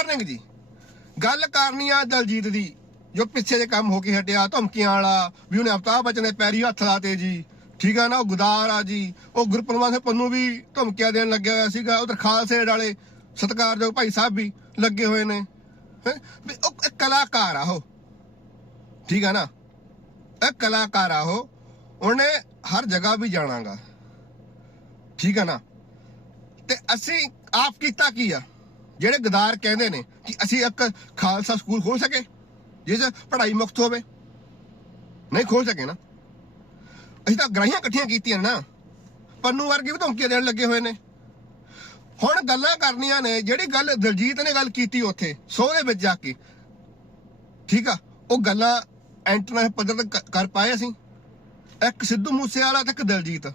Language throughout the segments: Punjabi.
ਮਾਰਨਿੰਗ ਜੀ। ਗੱਲ ਕਰਨੀ ਆ ਦਲਜੀਤ ਦੀ, ਜੋ ਪਿੱਛੇ ਜੇ ਕੰਮ ਹੋ ਕੇ ਹਟਿਆ, ਧਮਕੀਆਂ ਵਾਲਾ, ਵੀ ਉਹਨੇ ਅਮਤਾਬ ਬਚਨ ਦੇ ਪੈਰੀ ਹੱਥ ਲਾਤੇ ਜੀ। ਠੀਕ ਆ ਨਾ, ਉਹ ਗੁਦਾਰ ਆ ਜੀ। ਉਹ ਗੁਰਪ੍ਰਵਾਨ ਸਿੰਘ ਪੰਨੂ ਵੀ ਧਮਕੀਆਂ ਦੇਣ ਲੱਗਿਆ ਹੋਇਆ ਸੀਗਾ, ਉਧਰ ਖਾਲਸੇ ਵਾਲੇ ਸਤਿਕਾਰਯੋਗ ਭਾਈ ਸਾਹਿਬ ਵੀ ਲੱਗੇ ਹੋਏ ਨੇ। ਵੀ ਉਹ ਇੱਕ ਕਲਾਕਾਰ ਆ ਉਹ। ਠੀਕ ਆ ਨਾ? ਇਹ ਕਲਾਕਾਰ ਆ ਉਹ। ਉਹਨੇ ਹਰ ਜਗ੍ਹਾ ਵੀ ਜਾਣਾਗਾ। ਠੀਕ ਆ ਨਾ? ਤੇ ਅਸੀਂ ਆਪ ਕੀਤਾ ਕੀ ਆ? ਜਿਹੜੇ ਗਦਾਰ ਕਹਿੰਦੇ ਨੇ ਕਿ ਅਸੀਂ ਇੱਕ ਖਾਲਸਾ ਸਕੂਲ ਖੋਲ ਸਕੇ, ਜਿਸ ਪੜ੍ਹਾਈ ਮੁਕਤ ਹੋਵੇ। ਨਹੀਂ ਖੋਲ ਸਕੇ ਨਾ। ਅਸੀਂ ਤਾਂ ਗਰਾਹੀਆਂ ਇਕੱਠੀਆਂ ਕੀਤੀਆਂ ਨਾ ਪੰਨੂ ਵਰਗੇ ਵੀ ਧਮਕੀਆਂ ਦੇਣ ਲੱਗੇ ਹੋਏ ਨੇ। ਹੁਣ ਗੱਲਾਂ ਕਰਨੀਆਂ ਨੇ, ਜਿਹੜੀ ਗੱਲ ਦਲਜੀਤ ਨੇ ਗੱਲ ਕੀਤੀ ਉੱਥੇ ਸੋਹ ਦੇ ਵਿੱਚ ਜਾ ਕੇ। ਠੀਕ ਆ, ਉਹ ਗੱਲਾਂ ਇੰਟਰਨੈਟ ਪੱਧਰ ਤੇ ਕਰ ਪਾਏ ਅਸੀਂ। ਇੱਕ ਸਿੱਧੂ ਮੂਸੇਵਾਲਾ ਤੇ ਇੱਕ ਦਲਜੀਤ।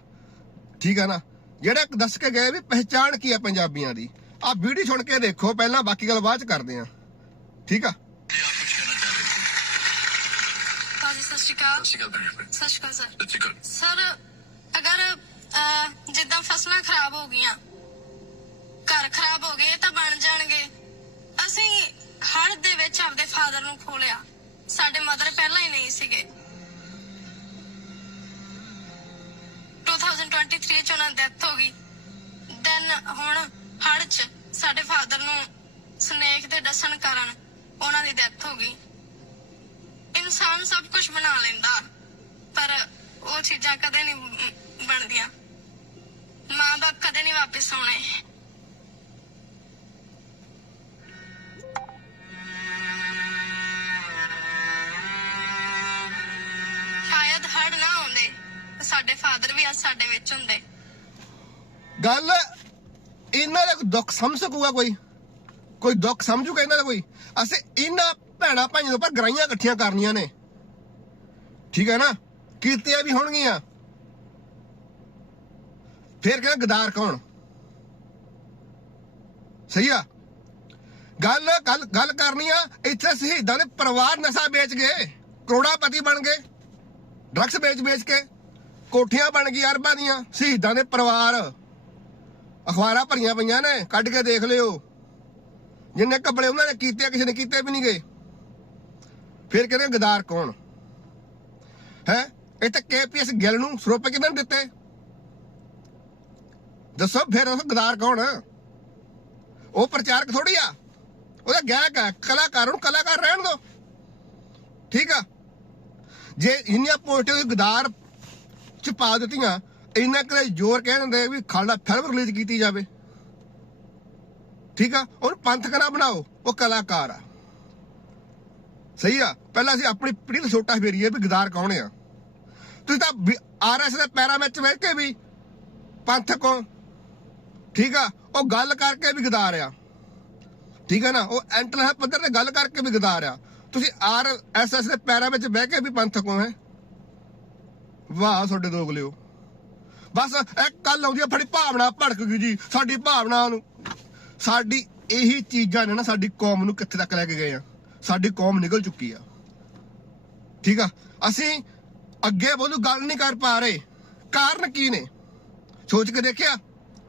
ਠੀਕ ਆ ਨਾ। ਜਿਹੜੇ ਇੱਕ ਦੱਸ ਕੇ ਗਏ ਵੀ ਪਹਿਚਾਣ ਕੀ ਆ ਪੰਜਾਬੀਆਂ ਦੀ। ਆ ਵੀਡੀਓ ਸੁਣ ਕੇ ਦੇਖੋ ਪਹਿਲਾਂ ਬਾਕੀ ਗੱਲ ਬਾਅਦ ਚ ਕਰਦੇ ਆ ਠੀਕ ਆ? ਸਤਿ ਸ਼੍ਰੀ ਅਕਾਲ। ਸਤਿ ਸ਼੍ਰੀ ਅਕਾਲ ਸ਼੍ਰੀ ਸਰ। ਅਗਰ ਜਿੱਦਾਂ ਫਸਲਾਂ ਖਰਾਬ ਹੋ ਗਈਆਂ ਘਰ ਖਰਾਬ ਹੋ ਗਏ ਤਾਂ ਬਣ ਜਾਣਗੇ। ਅਸੀਂ ਹੜ ਦੇ ਵਿੱਚ ਆਪਦੇ ਫਾਦਰ ਨੂੰ ਖੋਲਿਆ। ਸਾਡੇ ਮਦਰ ਪਹਿਲਾਂ ਹੀ ਨਹੀਂ ਸੀਗੇ। 2023 ਚ ਉਹਨਾਂ ਦੀ ਡੈਥ ਹੋ ਗਈ। ਦੈਨ ਹੁਣ ਹੜ ਚ ਸਾਡੇ ਫਾਦਰ ਨੂੰ ਸਨੇਕ ਦੇ ਡਸਣ ਕਾਰਨ ਉਹਨਾਂ ਦੀ ਡੈਥ ਹੋ ਗਈ। ਇਨਸਾਨ ਸਭ ਕੁਝ ਬਣਾ ਲੈਂਦਾ, ਪਰ ਉਹ ਚੀਜ਼ਾਂ ਕਦੇ ਨਹੀਂ ਬਣਦੀਆਂ। ਮਾਂ ਬਾਪ ਕਦੇ ਨਹੀਂ ਵਾਪਸ ਆਉਣੇ। ਸ਼ਾਇਦ ਹੜ ਨਾ ਆਉਂਦੇ ਸਾਡੇ ਫਾਦਰ ਵੀ ਅੱਜ ਸਾਡੇ ਵਿੱਚ ਹੁੰਦੇ। ਗੱਲ ਇਹਨਾਂ ਦਾ ਕੋਈ ਦੁੱਖ ਸਮਝ ਸਕੂਗਾ ਕੋਈ ਕੋਈ ਦੁੱਖ ਸਮਝੂਗਾ ਇਹਨਾਂ ਦਾ ਕੋਈ ਅਸੀਂ ਇਹਨਾਂ ਭੈਣਾ ਭਾਈਆਂ ਦੇ ਉੱਪਰ ਗਰਾਈਆਂ ਇਕੱਠੀਆਂ ਕਰਨੀਆਂ ਨੇ ਠੀਕ ਹੈ ਨਾ ਕੀਤੀਆਂ ਵੀ ਹੋਣਗੀਆਂ ਫਿਰ ਕਹਿੰਦਾ ਗਦਾਰ ਕੌਣ ਸਹੀ ਆ ਗੱਲ ਗੱਲ ਗੱਲ ਕਰਨੀ ਆ ਇੱਥੇ ਸ਼ਹੀਦਾਂ ਦੇ ਪਰਿਵਾਰ ਨਸ਼ਾ ਵੇਚ ਗਏ ਕਰੋੜਾਪਤੀ ਬਣ ਗਏ ਡਰੱਗਸ ਵੇਚ ਵੇਚ ਕੇ ਕੋਠੀਆਂ ਬਣ ਗਈ ਅਰਬਾਂ ਦੀਆਂ ਸ਼ਹੀਦਾਂ ਦੇ ਪਰਿਵਾਰ ਅਖਬਾਰਾਂ ਭਰੀਆਂ ਪਈਆਂ ਨੇ, ਕੱਢ ਕੇ ਦੇਖ ਲਿਓ। ਜਿੰਨੇ ਕੱਪੜੇ ਉਹਨਾਂ ਨੇ ਕੀਤੇ ਕਿਸੇ ਨੇ ਕੀਤੇ ਵੀ ਨਹੀਂ ਗਏ। ਫਿਰ ਕਹਿੰਦੇ, ਗਦਾਰ ਕੌਣ? ਹੈ? ਇਹ ਤਾਂ ਕੇਪੀਐਸ ਗਿੱਲ ਨੂੰ ਸਰੋਪੇ ਕਿਹਨਾਂ ਨੇ ਦਿੱਤੇ? ਦੱਸੋ, ਫਿਰ ਉਹ ਗਦਾਰ ਕੌਣ ਉਹ ਪ੍ਰਚਾਰਕ ਥੋੜੀ ਆ। ਉਹਦਾ ਗਾਇਕ ਹੈ ਕਲਾਕਾਰ ਨੂੰ ਕਲਾਕਾਰ ਰਹਿਣ ਦੋ। ਠੀਕ ਆ? ਜੇ ਇੰਨੀਆਂ ਪੋਸਟਾਂ ਗਦਾਰ ਚ ਪਾ ਦਿੱਤੀਆਂ ਇੰਨਾ ਕਦੇ ਜ਼ੋਰ ਕਹਿ ਦਿੰਦੇ ਵੀ ਖਾਲੜਾ ਫਿਲਮ ਰਿਲੀਜ਼ ਕੀਤੀ ਜਾਵੇ। ਠੀਕ ਆ? ਉਹਨੂੰ ਪੰਥਕ ਨਾ ਬਣਾਓ, ਉਹ ਕਲਾਕਾਰ ਆ। ਸਹੀ ਆ? ਪਹਿਲਾਂ ਅਸੀਂ ਆਪਣੀ ਪੀੜ੍ਹੀ ਦਾ ਛੋਟਾ ਫੇਰੀਏ ਵੀ ਗਦਾਰ ਕੌਣ ਆ। ਤੁਸੀਂ ਤਾਂ ਆਰਐਸ ਦੇ ਪੈਰਾਂ ਵਿੱਚ ਬਹਿ ਕੇ ਵੀ ਪੰਥਕ ਹੋ ਠੀਕ ਆ? ਉਹ ਗੱਲ ਕਰਕੇ ਵੀ ਗਦਾਰ ਆ। ਠੀਕ ਆ ਨਾ? ਉਹ ਐਂਟਲ ਪੱਧਰ ਤੇ ਗੱਲ ਕਰਕੇ ਵੀ ਗਦਾਰ ਆ। ਤੁਸੀਂ ਆਰਐਸਐਸ ਦੇ ਪੈਰਾਂ ਵਿੱਚ ਬਹਿ ਕੇ ਵੀ ਪੰਥਕ ਹੋ ਹੈ? ਵਾਹ, ਤੁਹਾਡੇ ਦੋਗਲਿਓ ਬਸ ਇਹ ਕੱਲ ਆਉਂਦੀ ਆ ਫੜੀ ਭਾਵਨਾ ਭੜਕ ਗਈ ਜੀ ਸਾਡੀ ਭਾਵਨਾ ਨੂੰ। ਸਾਡੀ ਇਹੀ ਚੀਜ਼ਾਂ ਨੇ ਨਾ ਸਾਡੀ ਕੌਮ ਨੂੰ ਕਿੱਥੇ ਤੱਕ ਲੈ ਕੇ ਗਏ ਆ। ਸਾਡੀ ਕੌਮ ਨਿਕਲ ਚੁੱਕੀ ਆ। ਠੀਕ ਆ? ਅਸੀਂ ਅੱਗੇ ਬੋਲੂ ਗੱਲ ਨਹੀਂ ਕਰ ਪਾ ਰਹੇ। ਕਾਰਨ ਕੀ ਨੇ? ਸੋਚ ਕੇ ਦੇਖਿਆ?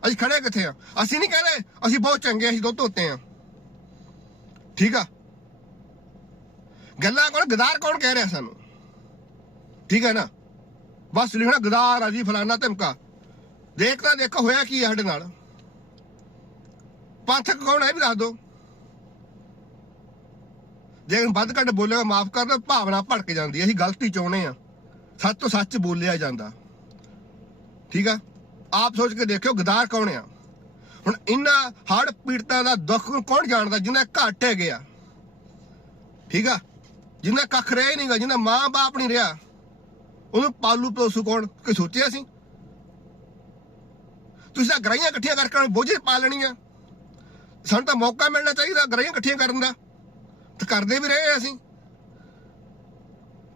ਅਸੀਂ ਖੜੇ ਕਿੱਥੇ ਆ? ਅਸੀਂ ਨਹੀਂ ਕਹਿੰਦੇ ਅਸੀਂ ਬਹੁਤ ਚੰਗੇ ਆ, ਅਸੀਂ ਦੁੱਧ ਧੋਤੇ ਆ। ਠੀਕ ਆ? ਗੱਲਾਂ ਕੋਣ ਗਦਾਰ ਕੌਣ ਕਹਿ ਰਿਹਾ ਸਾਨੂੰ? ਠੀਕ ਹੈ ਨਾ? ਬਸ ਲਿਖਣਾ ਗਦਾਰ ਆ ਜੀ, ਫਲਾਨਾ ਧਮਕਾ। ਦੇਖਦਾ ਦੇਖੋ, ਹੋਇਆ ਕੀ ਆ ਸਾਡੇ ਨਾਲ? ਪੰਥਕ ਕੌਣ ਹੈ ਵੀ ਦੱਸ ਦੋ ਜੇ ਵੱਧ ਘੱਟ ਬੋਲੇਗਾ ਮਾਫ ਕਰ ਦਿਓ, ਭਾਵਨਾ ਭੜਕ ਜਾਂਦੀ ਹੈ ਅਸੀਂ ਗਲਤੀ ਚਾਹੁੰਦੇ ਆ। ਸੱਚ ਤੋਂ ਸੱਚ ਬੋਲਿਆ ਜਾਂਦਾ। ਠੀਕ ਆ? ਆਪ ਸੋਚ ਕੇ ਦੇਖਿਓ ਗਦਾਰ ਕੌਣ ਆ। ਹੁਣ ਇਹਨਾਂ ਹੜ ਪੀੜਤਾਂ ਦਾ ਦੁੱਖ ਕੌਣ ਜਾਣਦਾ, ਜਿਨ੍ਹਾਂ ਘੱਟ ਹੈ ਗਿਆ ਠੀਕ ਆ? ਜਿੰਨਾ ਕੱਖ ਰਿਹਾ ਹੀ ਨਹੀਂਗਾ ਜਿੰਨਾ ਮਾਂ ਬਾਪ ਨਹੀਂ ਰਿਹਾ। ਉਹਨੂੰ ਪਾਲੂ ਪਲੋਸੂ ਕੌਣ ਕੋਈ ਸੋਚਿਆ ਸੀ? ਤੁਸੀਂ ਤਾਂ ਗਰਾਈਆਂ ਇਕੱਠੀਆਂ ਕਰਕੇ ਬੋਝੇ ਪਾ ਲੈਣੀਆਂ। ਸਾਨੂੰ ਤਾਂ ਮੌਕਾ ਮਿਲਣਾ ਚਾਹੀਦਾ ਗਰਾਈਆਂ ਇਕੱਠੀਆਂ ਕਰਨ ਦਾ। ਤੇ ਕਰਦੇ ਵੀ ਰਹੇ ਆ ਅਸੀਂ।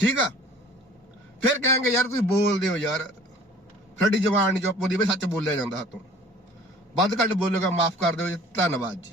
ਠੀਕ ਆ? ਫਿਰ ਕਹਾਂਗੇ, ਯਾਰ ਤੁਸੀਂ ਬੋਲਦੇ ਹੋ ਯਾਰ। ਸਾਡੀ ਜ਼ਬਾਨ ਨਹੀਂ ਚੁੱਪ ਹੁੰਦੀ, ਬਈ ਸੱਚ ਬੋਲਿਆ ਜਾਂਦਾ ਹੱਥੋਂ। ਵੱਧ ਘੱਟ ਬੋਲੋਗਾ, ਮਾਫ ਕਰ ਦਿਓ ਜੀ। ਧੰਨਵਾਦ ਜੀ।